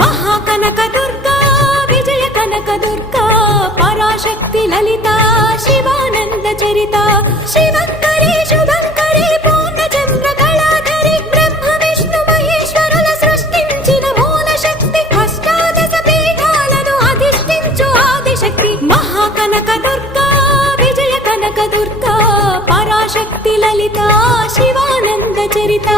మహాకనక దుర్గా విజయ కనక దుర్గా పరాశక్తి లలిత శివానంద చరిత శివంకరి శుభంకరి పూర్ణచంద్ర కళాధరి బ్రహ్మ విష్ణు మహేశ్వరుల సృష్టించిన మూల శక్తి అష్టాదశ పీఠాలను అధిష్ఠించు ఆదిశక్తి మహాకనక దుర్గా విజయ కనక దుర్గా పరాశక్తి లలిత శివానంద చరిత